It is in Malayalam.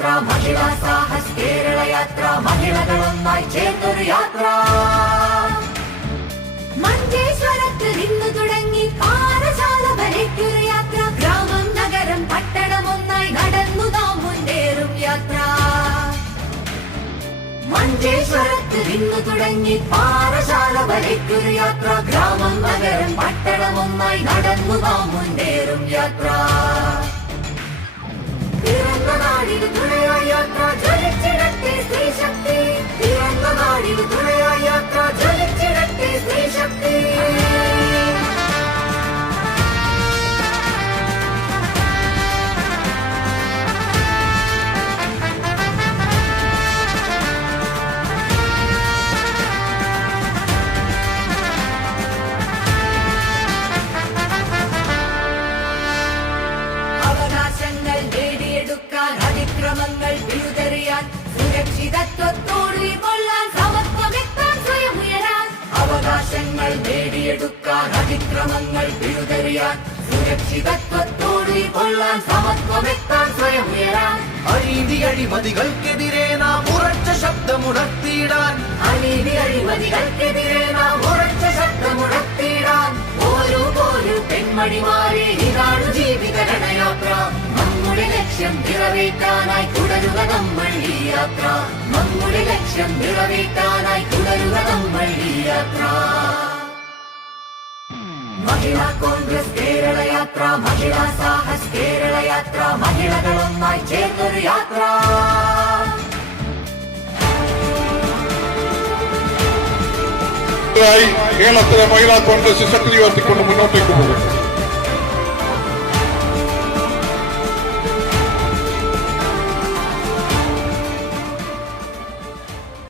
യാത്ര മഹിളാ സാഹസ് കേരള യാത്ര മഹിളകളൊന്നായി ചേർന്നൊരു യാത്ര മഞ്ചേശ്വരത്ത് നിന്ന് തുടങ്ങി പാറശാല വരയ്ക്കൊരു യാത്ര ഗ്രാമം നഗരം പട്ടണം ഒന്നായി നടന്നു നാം മുന്നേറും യാത്ര മഞ്ചേശ്വരത്ത് നിന്ന് തുടങ്ങി പാറശാല വരയ്ക്കൊരു യാത്ര ഗ്രാമം നഗരം പട്ടണം ഒന്നായി നടന്നു നാം മുന്നേറും യാത്ര പിറന്ന നാടിന് തുണയായ യാത്ര ജ്വലിച്ചിടട്ടെ സ്ത്രീശക്തി പിറന്ന നാടിന് തുണയായ യാത്ര ജ്വലിച്ചിടട്ടെ സ്ത്രീശക്തി അതിക്രമങ്ങൾ വിരുദ്ധറിയാൻ സുരക്ഷിതത്വത്തോട് കൊള്ളാൻ സമത്വമെത്താൻ സ്വയം ഉയരാൻ അവകാശങ്ങൾ നേടിയെടുക്കാൻ അതിക്രമങ്ങൾ വിരുദ്ധറിയാൻ സുരക്ഷിതത്വത്തോട് കൊള്ളാൻ സമത്വമെത്താൻ സ്വയം ഉയരാൻ അനീതി അഴിമതികൾക്കെതിരെ നാം ഉറച്ച ശബ്ദമുണർത്തിയിടാൻ അനീതി അഴിമതികൾക്കെതിരെ നാം ഉറച്ച ശബ്ദമുണർത്തിയിടാൻ ഓരോ പെൺമണിമാരെ ഇതാണ് ജീവിത രണയാത്ര നമ്മുടെ ലക്ഷ്യം നിറവേറ്റാനായി തുടരുക നമ്മൾ ഈ യാത്ര നമ്മുടെ ലക്ഷ്യം നിറവേറ്റാനായി തുടരുക നമ്മൾ ഈ യാത്ര മഹിളാ കോൺഗ്രസ് കേരള യാത്ര മഹിളാ സാഹസ് കേരള യാത്ര മഹിളകളൊന്നായി ചേർന്നൊരു യാത്ര കേരളത്തിലെ മഹിളാ കോൺഗ്രസ് ശക്തി ഉയർത്തിക്കൊണ്ട് മുന്നോട്ടേക്ക് പോകും.